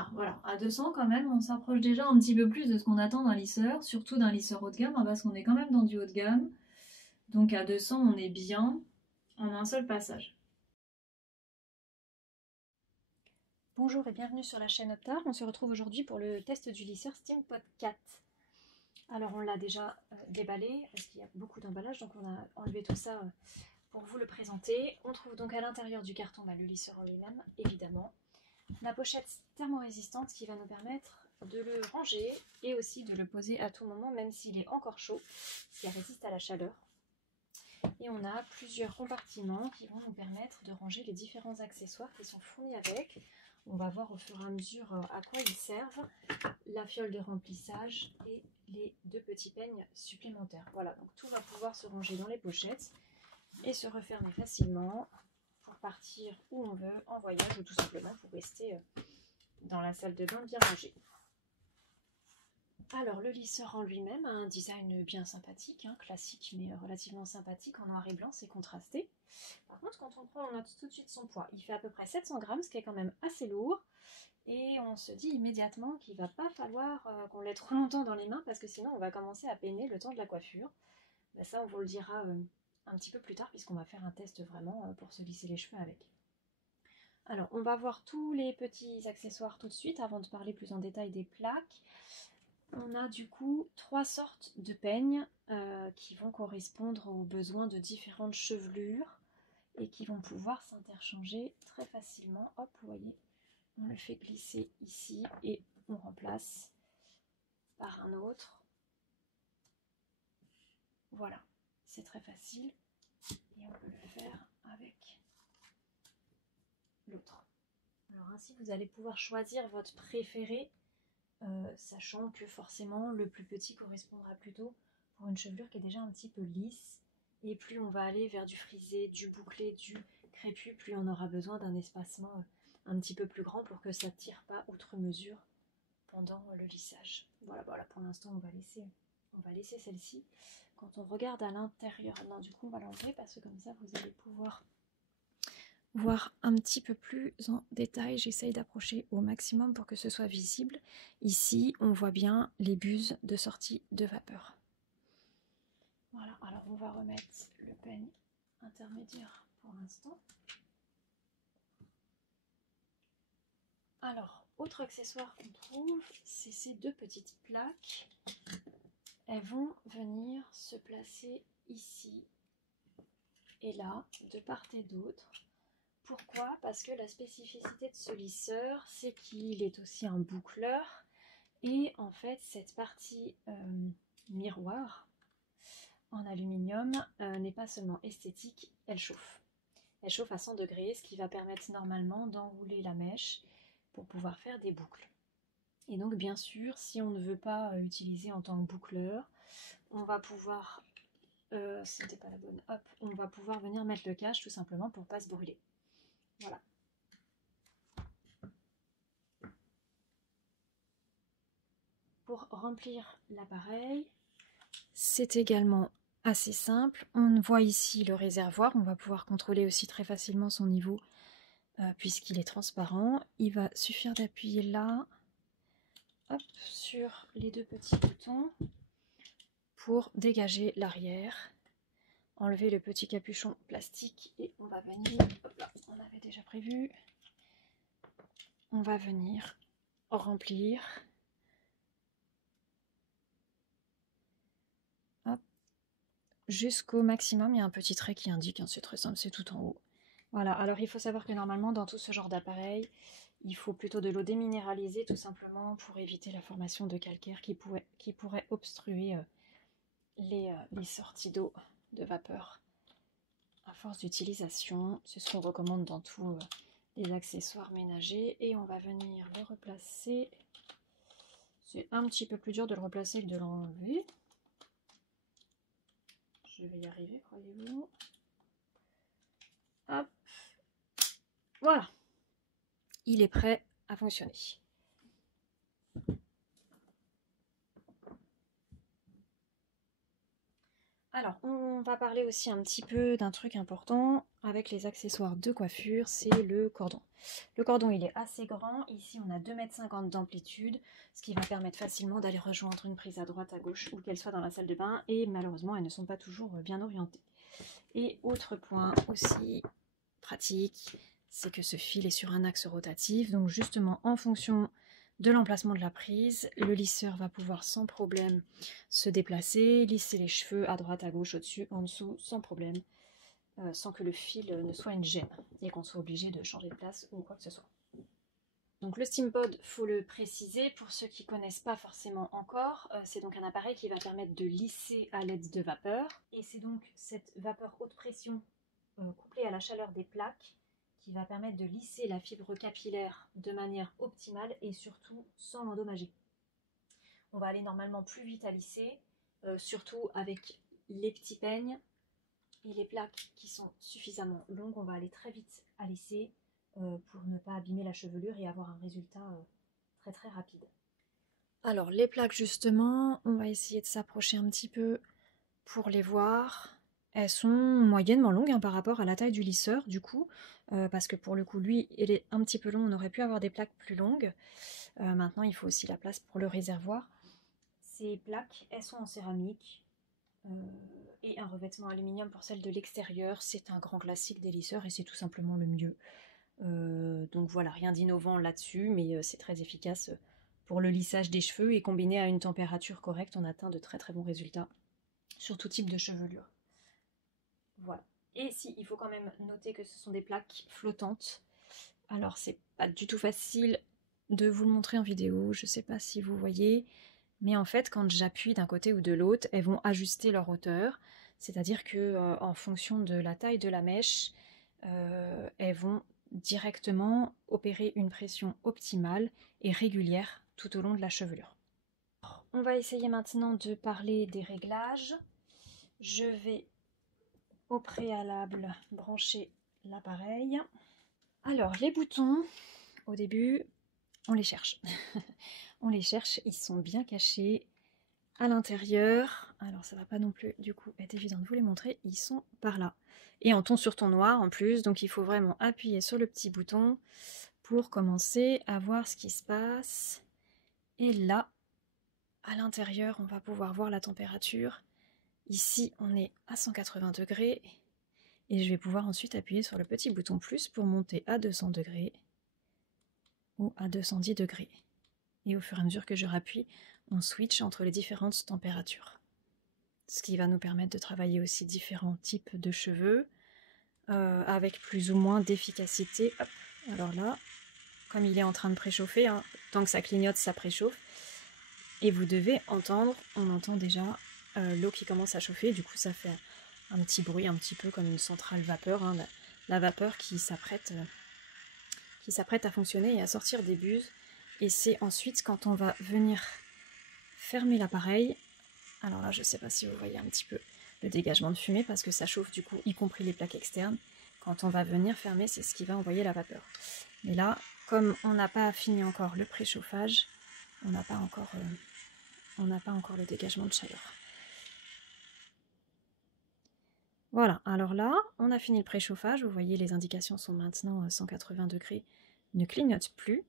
Ah voilà, à 200 quand même, on s'approche déjà un petit peu plus de ce qu'on attend d'un lisseur, surtout d'un lisseur haut de gamme, hein, parce qu'on est quand même dans du haut de gamme. Donc à 200, on est bien en un seul passage. Bonjour et bienvenue sur la chaîne Optar. On se retrouve aujourd'hui pour le test du lisseur Steampod 4. Alors on l'a déjà déballé parce qu'il y a beaucoup d'emballage, donc on a enlevé tout ça pour vous le présenter. On trouve donc à l'intérieur du carton le lisseur en lui-même, évidemment. La pochette thermorésistante qui va nous permettre de le ranger et aussi de le poser à tout moment, même s'il est encore chaud, ce qui résiste à la chaleur. Et on a plusieurs compartiments qui vont nous permettre de ranger les différents accessoires qui sont fournis avec. On va voir au fur et à mesure à quoi ils servent, la fiole de remplissage et les deux petits peignes supplémentaires. Voilà, donc tout va pouvoir se ranger dans les pochettes et se refermer facilement pour partir où on veut, en voyage ou tout simplement pour rester dans la salle de bain bien rangée. Alors le lisseur en lui-même a un design bien sympathique, hein, classique mais relativement sympathique, en noir et blanc, c'est contrasté. Par contre quand on prend, on note tout de suite son poids. Il fait à peu près 700 grammes, ce qui est quand même assez lourd. Et on se dit immédiatement qu'il ne va pas falloir qu'on l'ait trop longtemps dans les mains parce que sinon on va commencer à peiner le temps de la coiffure. Ben ça on vous le dira un petit peu plus tard puisqu'on va faire un test vraiment pour se lisser les cheveux avec. Alors on va voir tous les petits accessoires tout de suite avant de parler plus en détail des plaques. On a du coup 3 sortes de peignes qui vont correspondre aux besoins de différentes chevelures et qui vont pouvoir s'interchanger très facilement. Hop, vous voyez, on le fait glisser ici et on remplace par un autre. Voilà, c'est très facile et on peut le faire avec l'autre. Alors ainsi vous allez pouvoir choisir votre préféré, sachant que forcément le plus petit correspondra plutôt pour une chevelure qui est déjà un petit peu lisse, et plus on va aller vers du frisé, du bouclé, du crépu, plus on aura besoin d'un espacement un petit peu plus grand pour que ça ne tire pas outre mesure pendant le lissage. Voilà, pour l'instant on va laisser celle-ci. Quand on regarde à l'intérieur, non du coup on va l'enlever parce que comme ça vous allez pouvoir voir un petit peu plus en détail. J'essaye d'approcher au maximum pour que ce soit visible. Ici, on voit bien les buses de sortie de vapeur. Voilà, alors on va remettre le peigne intermédiaire pour l'instant. Alors, autre accessoire qu'on trouve, c'est ces deux petites plaques. Elles vont venir se placer ici et là, de part et d'autre. Pourquoi? Parce que la spécificité de ce lisseur, c'est qu'il est aussi un boucleur. Et en fait, cette partie miroir en aluminium n'est pas seulement esthétique, elle chauffe. Elle chauffe à 100 degrés, ce qui va permettre normalement d'enrouler la mèche pour pouvoir faire des boucles. Et donc bien sûr, si on ne veut pas utiliser en tant que boucleur, on va pouvoir, c'était pas la bonne, hop, on va pouvoir venir mettre le cache tout simplement pour ne pas se brûler. Voilà. Pour remplir l'appareil, c'est également assez simple. On voit ici le réservoir, on va pouvoir contrôler aussi très facilement son niveau puisqu'il est transparent. Il va suffire d'appuyer là, hop, sur les deux petits boutons pour dégager l'arrière, enlever le petit capuchon plastique et on va venir, hop là, on avait déjà prévu, on va venir remplir. Jusqu'au maximum, il y a un petit trait qui indique, hein, c'est très simple, c'est tout en haut. Voilà, alors il faut savoir que normalement dans tout ce genre d'appareil, il faut plutôt de l'eau déminéralisée tout simplement pour éviter la formation de calcaire qui pourrait obstruer les sorties d'eau de vapeur à force d'utilisation. C'est ce qu'on recommande dans tous les accessoires ménagers et on va venir le replacer. C'est un petit peu plus dur de le replacer que de l'enlever. Je vais y arriver, croyez-vous. Hop. Voilà. Il est prêt à fonctionner. Alors, on va parler aussi un petit peu d'un truc important avec les accessoires de coiffure, c'est le cordon. Le cordon, il est assez grand. Ici, on a 2,50 m d'amplitude, ce qui va permettre facilement d'aller rejoindre une prise à droite, à gauche, ou qu'elle soit dans la salle de bain. Et malheureusement, elles ne sont pas toujours bien orientées. Et autre point aussi pratique, c'est que ce fil est sur un axe rotatif. Donc justement, en fonction de l'emplacement de la prise, le lisseur va pouvoir sans problème se déplacer, lisser les cheveux à droite, à gauche, au-dessus, en dessous, sans problème, sans que le fil ne soit une gêne et qu'on soit obligé de changer de place ou quoi que ce soit. Donc le SteamPod, faut le préciser, pour ceux qui ne connaissent pas forcément encore, c'est donc un appareil qui va permettre de lisser à l'aide de vapeur. Et c'est donc cette vapeur haute pression couplée à la chaleur des plaques qui va permettre de lisser la fibre capillaire de manière optimale et surtout sans l'endommager. On va aller normalement plus vite à lisser, surtout avec les petits peignes et les plaques qui sont suffisamment longues. On va aller très vite à lisser pour ne pas abîmer la chevelure et avoir un résultat très très rapide. Alors les plaques justement, on va essayer de s'approcher un petit peu pour les voir. Elles sont moyennement longues par rapport à la taille du lisseur du coup, parce que pour le coup lui il est un petit peu long, on aurait pu avoir des plaques plus longues. Maintenant il faut aussi la place pour le réservoir. Ces plaques, elles sont en céramique et un revêtement aluminium pour celle de l'extérieur. C'est un grand classique des lisseurs et c'est tout simplement le mieux. Donc voilà, rien d'innovant là-dessus, mais c'est très efficace pour le lissage des cheveux et combiné à une température correcte, on atteint de très très bons résultats sur tout type de chevelure. Voilà. Et si, il faut quand même noter que ce sont des plaques flottantes. Alors c'est pas du tout facile de vous le montrer en vidéo, je sais pas si vous voyez, mais en fait quand j'appuie d'un côté ou de l'autre, elles vont ajuster leur hauteur, c'est-à-dire que en fonction de la taille de la mèche, elles vont directement opérer une pression optimale et régulière tout au long de la chevelure. On va essayer maintenant de parler des réglages. Je vais au préalable brancher l'appareil. Alors les boutons, au début, on les cherche. On les cherche, ils sont bien cachés à l'intérieur. Alors ça va pas non plus du coup être évident de vous les montrer, ils sont par là. Et en ton sur ton noir en plus, donc il faut vraiment appuyer sur le petit bouton pour commencer à voir ce qui se passe. Et là, à l'intérieur, on va pouvoir voir la température. Ici, on est à 180 degrés. Et je vais pouvoir ensuite appuyer sur le petit bouton plus pour monter à 200 degrés ou à 210 degrés. Et au fur et à mesure que je rappuie, on switch entre les différentes températures. Ce qui va nous permettre de travailler aussi différents types de cheveux avec plus ou moins d'efficacité. Alors là, comme il est en train de préchauffer, hein, tant que ça clignote, ça préchauffe. Et vous devez entendre, on entend déjà l'eau qui commence à chauffer, du coup ça fait un petit bruit, un petit peu comme une centrale vapeur, hein, la vapeur qui s'apprête à fonctionner et à sortir des buses. Et c'est ensuite quand on va venir fermer l'appareil, alors là je ne sais pas si vous voyez un petit peu le dégagement de fumée parce que ça chauffe du coup y compris les plaques externes. Quand on va venir fermer, c'est ce qui va envoyer la vapeur. Mais là, comme on n'a pas fini encore le préchauffage, on n'a pas encore le dégagement de chaleur. Voilà, alors là, on a fini le préchauffage. Vous voyez, les indications sont maintenant à 180 degrés, ne clignotent plus.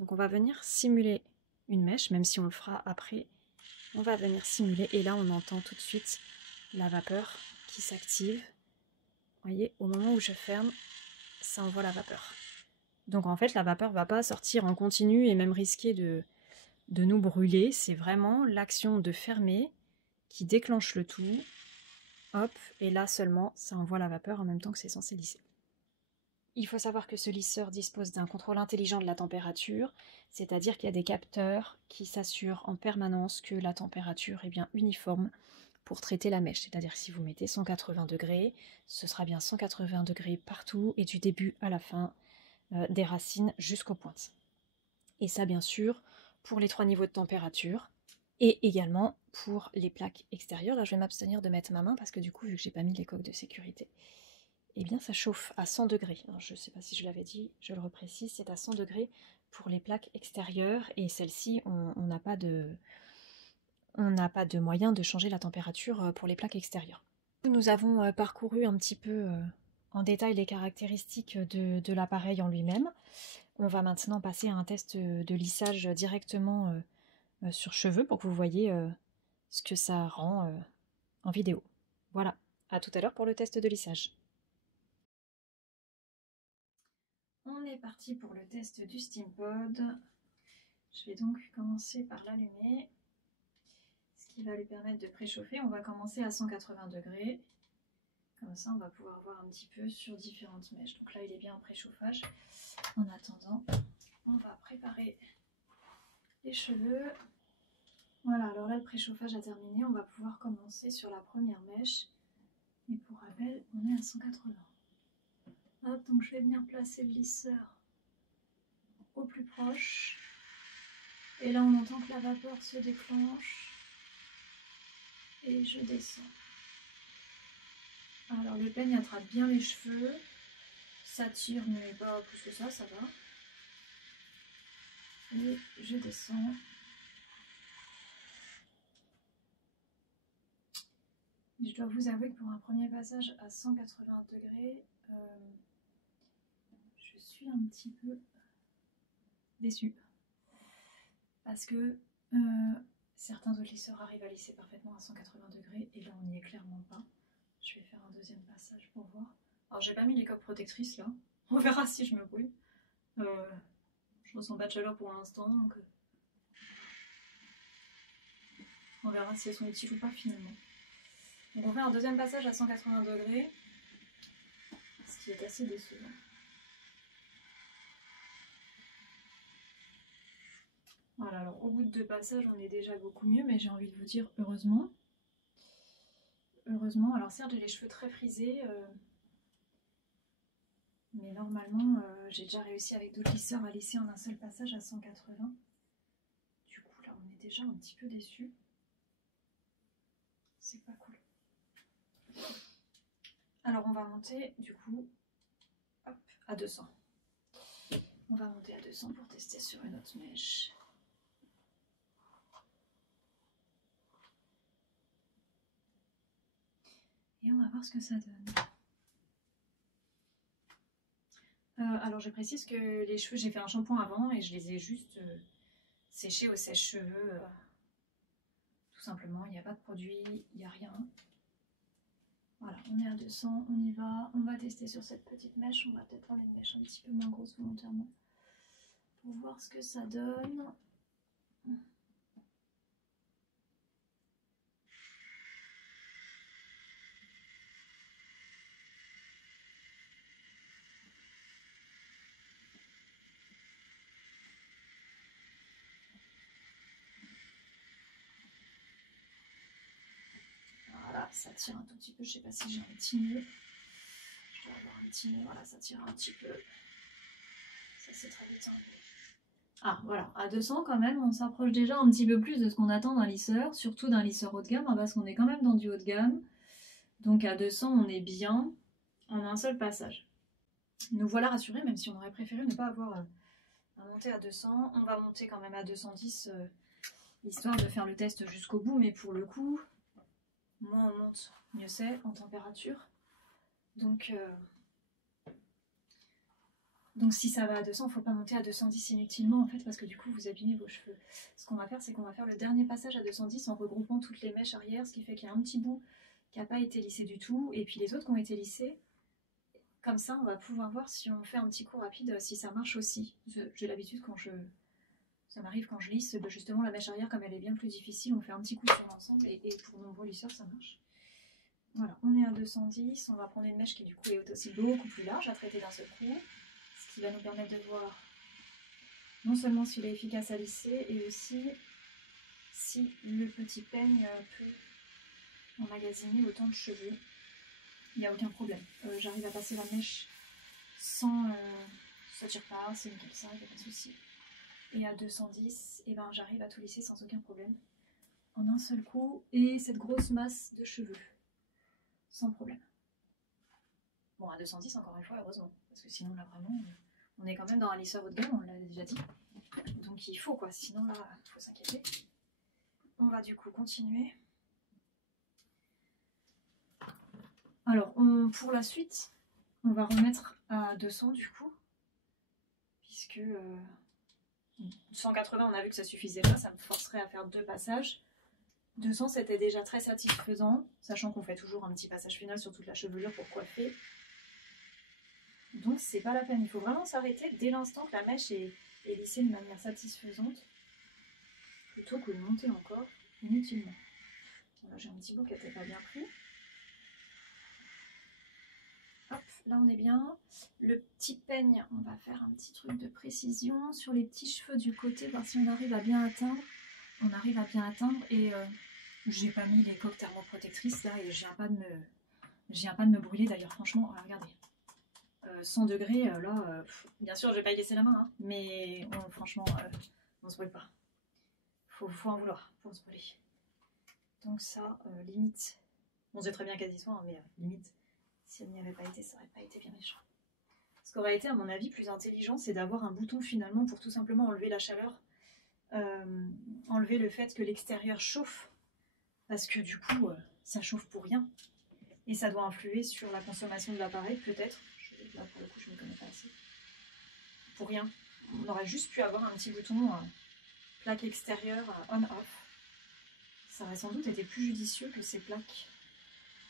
Donc on va venir simuler une mèche, même si on le fera après. On va venir simuler et là, on entend tout de suite la vapeur qui s'active. Vous voyez, au moment où je ferme, ça envoie la vapeur. Donc en fait, la vapeur ne va pas sortir en continu et même risquer de nous brûler. C'est vraiment l'action de fermer qui déclenche le tout. Hop, et là seulement, ça envoie la vapeur en même temps que c'est censé lisser. Il faut savoir que ce lisseur dispose d'un contrôle intelligent de la température, c'est-à-dire qu'il y a des capteurs qui s'assurent en permanence que la température est bien uniforme pour traiter la mèche. C'est-à-dire que si vous mettez 180 degrés, ce sera bien 180 degrés partout et du début à la fin, des racines jusqu'aux pointes. Et ça, bien sûr, pour les 3 niveaux de température. Et également pour les plaques extérieures. Là, je vais m'abstenir de mettre ma main parce que du coup, vu que j'ai pas mis les coques de sécurité, eh bien, ça chauffe à 100 degrés. Alors, je ne sais pas si je l'avais dit, je le reprécise, c'est à 100 degrés pour les plaques extérieures. Et celle-ci, on n'a pas de on n'a pas de moyen de changer la température pour les plaques extérieures. Nous avons parcouru un petit peu en détail les caractéristiques de l'appareil en lui-même. On va maintenant passer à un test de lissage directement sur cheveux pour que vous voyez ce que ça rend en vidéo. Voilà, à tout à l'heure pour le test de lissage. On est parti pour le test du SteamPod. Je vais donc commencer par l'allumer, ce qui va lui permettre de préchauffer. On va commencer à 180 degrés. Comme ça, on va pouvoir voir un petit peu sur différentes mèches. Donc là, il est bien en préchauffage. En attendant, on va préparer les cheveux. Voilà, alors là, le préchauffage a terminé. On va pouvoir commencer sur la première mèche. Et pour rappel, on est à 180. Hop, donc je vais venir placer le lisseur au plus proche. Et là, on entend que la vapeur se déclenche. Et je descends. Alors le peigne attrape bien les cheveux, ça tire mais pas plus que ça va. Et je descends. Et je dois vous avouer que pour un premier passage à 180 degrés, je suis un petit peu déçue. Parce que certains autres lisseurs arrivent à lisser parfaitement à 180 degrés et là on n'y est clairement pas. Je vais faire un deuxième passage pour voir. Alors j'ai pas mis les coques protectrices là. On verra si je me brûle. Je ressens pas de chaleur pour l'instant, donc on verra si elles sont utiles ou pas finalement. Donc on fait un deuxième passage à 180 degrés, ce qui est assez décevant. Voilà, alors au bout de 2 passages, on est déjà beaucoup mieux, mais j'ai envie de vous dire heureusement. Heureusement, alors certes j'ai les cheveux très frisés, mais normalement j'ai déjà réussi avec d'autres lisseurs à lisser en un seul passage à 180. Du coup là on est déjà un petit peu déçus. C'est pas cool. Alors on va monter du coup hop, à 200. On va monter à 200 pour tester sur une autre mèche. Et on va voir ce que ça donne. Alors je précise que les cheveux, j'ai fait un shampoing avant et je les ai juste séchés au sèche-cheveux. Tout simplement, il n'y a pas de produit, il n'y a rien. Voilà, on est à 200, on y va. On va tester sur cette petite mèche. On va peut-être prendre une mèche un petit peu moins grosse volontairement pour voir ce que ça donne. Voilà, ça tire un tout petit peu. Je sais pas si j'ai un petit nœud. Je dois avoir un petit nœud. Voilà, ça tire un petit peu. Ça c'est très vite enlevé. Ah voilà, à 200 quand même, on s'approche déjà un petit peu plus de ce qu'on attend d'un lisseur, surtout d'un lisseur haut de gamme, hein, parce qu'on est quand même dans du haut de gamme. Donc à 200, on est bien en un seul passage. Nous voilà rassurés, même si on aurait préféré ne pas avoir à monter à 200. On va monter quand même à 210, histoire de faire le test jusqu'au bout, mais pour le coup, moins on monte, mieux c'est en température. Donc si ça va à 200, il ne faut pas monter à 210 inutilement en fait, parce que du coup vous abîmez vos cheveux. Ce qu'on va faire, c'est qu'on va faire le dernier passage à 210 en regroupant toutes les mèches arrière, ce qui fait qu'il y a un petit bout qui n'a pas été lissé du tout, et puis les autres qui ont été lissés. Comme ça, on va pouvoir voir si on fait un petit coup rapide, si ça marche aussi. J'ai l'habitude ça m'arrive quand je lisse, justement la mèche arrière, comme elle est bien plus difficile, on fait un petit coup sur l'ensemble, et pour nombreux lisseurs, ça marche. Voilà, on est à 210, on va prendre une mèche qui du coup est aussi beaucoup plus large à traiter d'un seul coup. Ce qui va nous permettre de voir non seulement s'il est efficace à lisser, et aussi si le petit peigne peut emmagasiner autant de cheveux. Il n'y a aucun problème. J'arrive à passer la mèche sans... ça tire pas, c'est nickel ça, il n'y a pas de souci. Et à 210, eh ben, j'arrive à tout lisser sans aucun problème. En un seul coup, et cette grosse masse de cheveux. Sans problème. Bon, à 210, encore une fois, heureusement. Parce que sinon, là, vraiment... On est quand même dans un lisseur haut de gamme, on l'a déjà dit. Donc il faut quoi, sinon là, il faut s'inquiéter. on va du coup continuer. Alors, pour la suite, on va remettre à 200 du coup, puisque 180, on a vu que ça suffisait pas, ça me forcerait à faire 2 passages. 200, c'était déjà très satisfaisant, sachant qu'on fait toujours un petit passage final sur toute la chevelure pour coiffer. Donc, c'est pas la peine, il faut vraiment s'arrêter dès l'instant que la mèche est lissée de manière satisfaisante, plutôt que de monter encore inutilement. Voilà, j'ai un petit bout qui n'était pas bien pris. Hop, là on est bien. Le petit peigne, on va faire un petit truc de précision sur les petits cheveux du côté, voir si on arrive à bien atteindre. On arrive à bien atteindre et j'ai pas mis les coques thermoprotectrices là et je viens pas de me brûler d'ailleurs, franchement, regardez. 100 degrés, là, bien sûr je vais pas y laisser la main, hein, mais franchement, on se brûle pas. Faut en vouloir pour se brûler. Donc ça, limite, on sait très bien qu'elle y soit, hein, mais limite, si elle n'y avait pas été, ça aurait pas été bien méchant. Ce qui aurait été, à mon avis, plus intelligent, c'est d'avoir un bouton finalement pour tout simplement enlever la chaleur, enlever le fait que l'extérieur chauffe, parce que du coup, ça chauffe pour rien, et ça doit influer sur la consommation de l'appareil, peut-être. Là, pour le coup, je ne me connais pas assez. Pour rien. On aurait juste pu avoir un petit bouton plaque extérieure on-off. Ça aurait sans doute été plus judicieux que ces plaques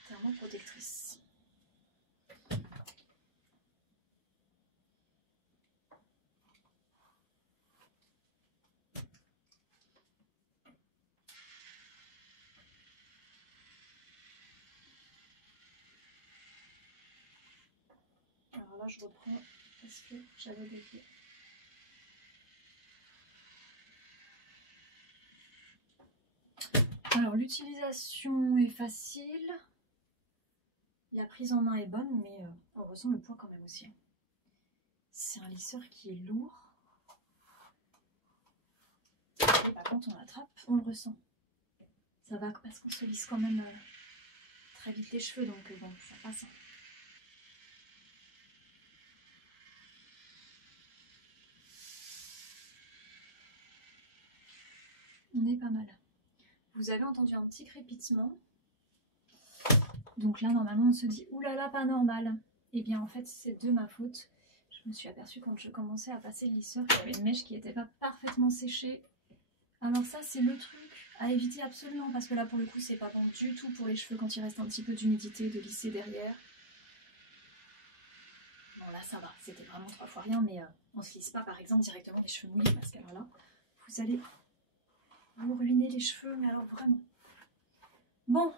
thermoprotectrices. Alors là, je reprends parce que j'avais dévié. Alors l'utilisation est facile, la prise en main est bonne, mais on ressent le poids quand même aussi. C'est un lisseur qui est lourd. Et bah, quand on l'attrape, on le ressent. Ça va parce qu'on se lisse quand même très vite les cheveux, donc bon, ça passe. On est pas mal. Vous avez entendu un petit crépitement. Donc là, normalement, on se dit « oulala, pas normal ». Et bien, en fait, c'est de ma faute. Je me suis aperçue quand je commençais à passer le lisseur qu'il y avait une mèche qui n'était pas parfaitement séchée. Alors ça, c'est le truc à éviter absolument, parce que là, pour le coup, c'est pas bon du tout pour les cheveux quand il reste un petit peu d'humidité, de lisser derrière. Bon, là, ça va. C'était vraiment 3 fois rien, mais on se lisse pas, par exemple, directement les cheveux mouillés, parce que alors là, vous allez vous ruiner les cheveux, mais alors vraiment. Bon.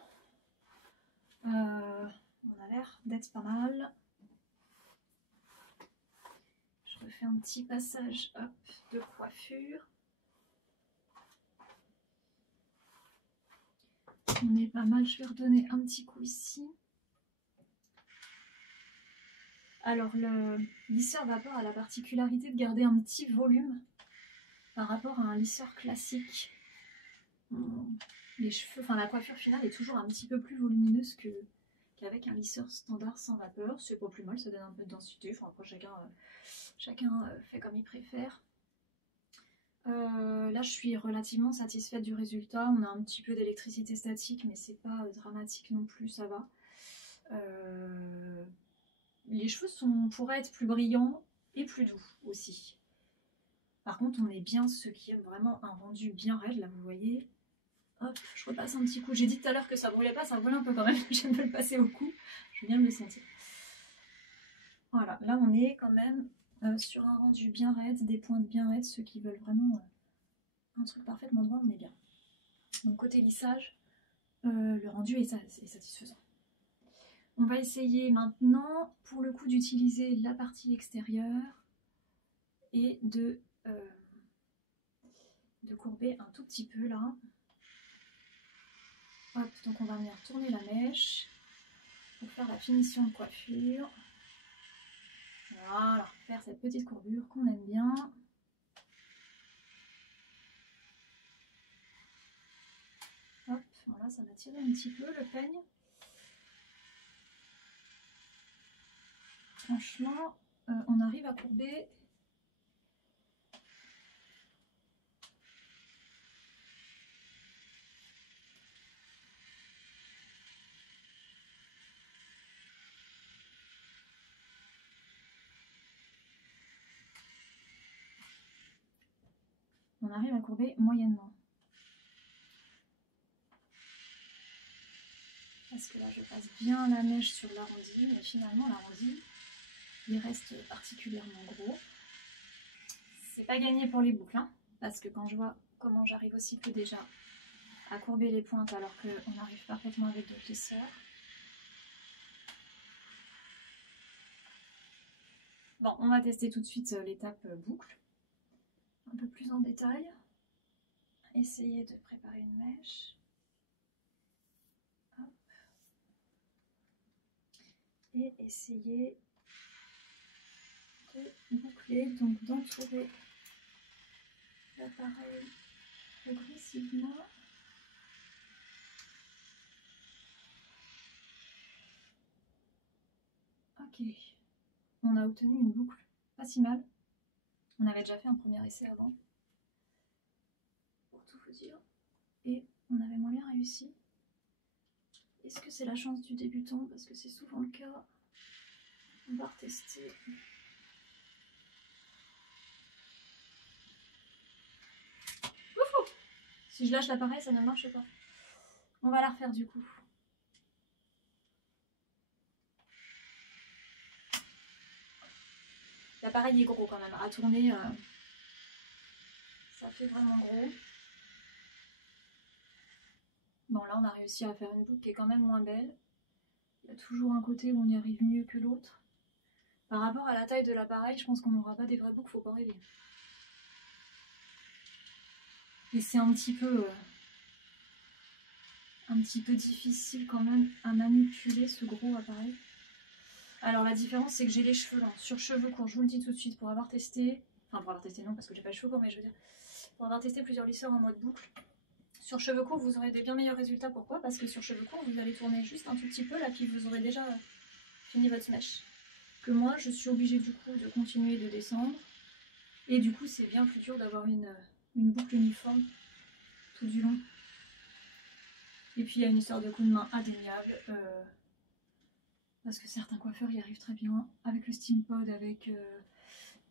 On a l'air d'être pas mal. Je refais un petit passage hop, de coiffure. On est pas mal, je vais redonner un petit coup ici. Alors le lisseur vapeur a la particularité de garder un petit volume par rapport à un lisseur classique. Les cheveux, enfin la coiffure finale est toujours un petit peu plus volumineuse qu'avec un lisseur standard sans vapeur. C'est pas plus mal, ça donne un peu de densité. Enfin, après chacun fait comme il préfère. Là je suis relativement satisfaite du résultat. On a un petit peu d'électricité statique, mais c'est pas dramatique non plus, ça va. Les cheveux pourraient être plus brillants et plus doux aussi. Par contre, on est bien ceux qui aiment vraiment un rendu bien raide. Là, vous voyez. Hop, je repasse un petit coup. J'ai dit tout à l'heure que ça brûlait pas, ça brûle un peu quand même. J'aime me le passer au cou. Je viens de le sentir. Voilà, là on est quand même sur un rendu bien raide, des pointes bien raides. Ceux qui veulent vraiment un truc parfaitement droit, on est bien. Donc côté lissage, le rendu est satisfaisant. On va essayer maintenant, pour le coup, d'utiliser la partie extérieure et de courber un tout petit peu là. Hop, donc on va venir tourner la mèche pour faire la finition de coiffure. Voilà, faire cette petite courbure qu'on aime bien. Hop, voilà, ça va tirer un petit peu le peigne. Franchement, on arrive à courber. on arrive à courber moyennement. Parce que là, je passe bien la mèche sur l'arrondi, mais finalement, l'arrondi, il reste particulièrement gros. C'est pas gagné pour les boucles, hein, parce que quand je vois comment j'arrive aussi peu déjà à courber les pointes alors qu'on arrive parfaitement avec d'autres lisseurs. Bon, on va tester tout de suite l'étape boucle, un peu plus en détail. Essayer de préparer une mèche. Hop. Et essayer de boucler, donc d'entourer l'appareil progressivement. Ok, on a obtenu une boucle pas si mal. On avait déjà fait un premier essai avant, pour tout vous dire, et on avait moins bien réussi. Est-ce que c'est la chance du débutant? Parce que c'est souvent le cas. On va retester. Ouf! Si je lâche l'appareil, ça ne marche pas. On va la refaire du coup. L'appareil est gros quand même. À tourner, ça fait vraiment gros. Bon, là, on a réussi à faire une boucle qui est quand même moins belle. Il y a toujours un côté où on y arrive mieux que l'autre. Par rapport à la taille de l'appareil, je pense qu'on n'aura pas des vraies boucles, faut pas rêver. Et c'est un petit peu difficile quand même à manipuler ce gros appareil. Alors la différence, c'est que j'ai les cheveux longs. Sur cheveux courts, je vous le dis tout de suite, pour avoir testé, enfin pour avoir testé non parce que j'ai pas les cheveux courts, mais je veux dire, pour avoir testé plusieurs lisseurs en mode boucle, sur cheveux courts vous aurez des bien meilleurs résultats. Pourquoi? Parce que sur cheveux courts vous allez tourner juste un tout petit peu là, puis vous aurez déjà fini votre mèche. Que moi je suis obligée du coup de continuer de descendre, et du coup c'est bien plus dur d'avoir une boucle uniforme tout du long. Et puis il y a une histoire de coup de main indéniable. Parce que certains coiffeurs y arrivent très bien avec le SteamPod, avec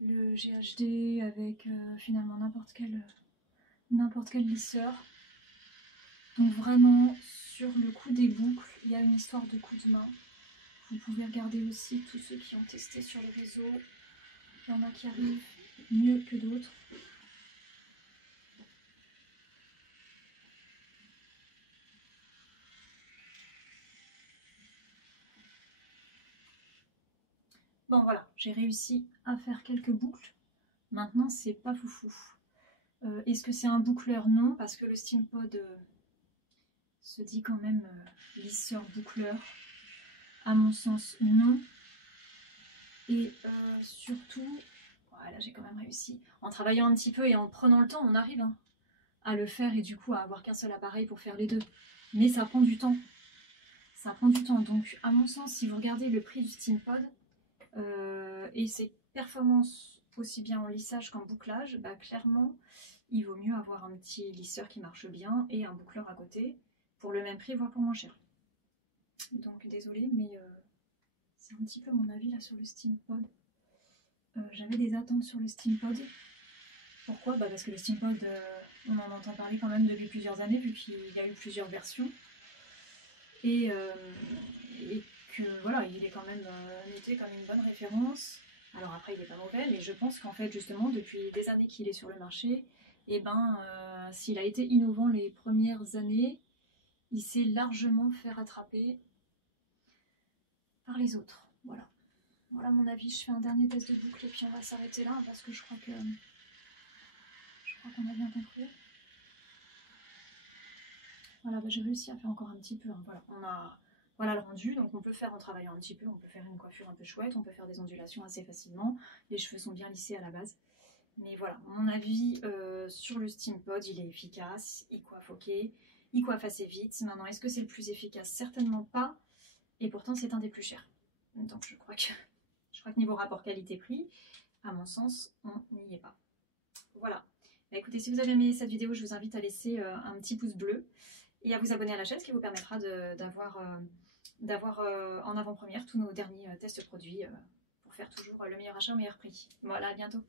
le GHD, avec finalement n'importe quel lisseur. Donc vraiment, sur le coup des boucles, il y a une histoire de coup de main. Vous pouvez regarder aussi tous ceux qui ont testé sur les réseaux. Il y en a qui arrivent mieux que d'autres. Bon voilà, j'ai réussi à faire quelques boucles. Maintenant, c'est pas foufou. Est-ce que c'est un boucleur? Non, parce que le SteamPod se dit quand même lisseur boucleur. À mon sens, non. Et surtout, voilà, j'ai quand même réussi. En travaillant un petit peu et en prenant le temps, on arrive à le faire et du coup à avoir qu'un seul appareil pour faire les deux. Mais ça prend du temps. Ça prend du temps. Donc, à mon sens, si vous regardez le prix du SteamPod et ses performances aussi bien en lissage qu'en bouclage, bah, clairement, il vaut mieux avoir un petit lisseur qui marche bien et un boucleur à côté pour le même prix, voire pour moins cher. Donc, désolée, mais c'est un petit peu mon avis là sur le SteamPod. J'avais des attentes sur le SteamPod. Pourquoi? Parce que le SteamPod, on en entend parler quand même depuis plusieurs années, vu qu'il y a eu plusieurs versions. Et que voilà, il est quand même noté comme une bonne référence. Alors après, il n'est pas mauvais, mais je pense qu'en fait, justement, depuis des années qu'il est sur le marché, et s'il a été innovant les premières années, il s'est largement fait rattraper par les autres. Voilà. Voilà mon avis. Je fais un dernier test de boucle et puis on va s'arrêter là parce que je crois qu'on a bien compris. Voilà, bah, j'ai réussi à faire encore un petit peu. Hein. Voilà, on a le rendu, donc on peut faire en travaillant un petit peu, on peut faire une coiffure un peu chouette, on peut faire des ondulations assez facilement. Les cheveux sont bien lissés à la base. Mais voilà, mon avis sur le SteamPod, il est efficace, il coiffe ok, il coiffe assez vite. Maintenant, est-ce que c'est le plus efficace? Certainement pas. Et pourtant, c'est un des plus chers. Donc je crois que niveau rapport qualité-prix, à mon sens, on n'y est pas. Voilà. Bah, écoutez, si vous avez aimé cette vidéo, je vous invite à laisser un petit pouce bleu et à vous abonner à la chaîne, ce qui vous permettra d'avoir en avant-première tous nos derniers tests produits pour faire toujours le meilleur achat au meilleur prix. Voilà, à bientôt.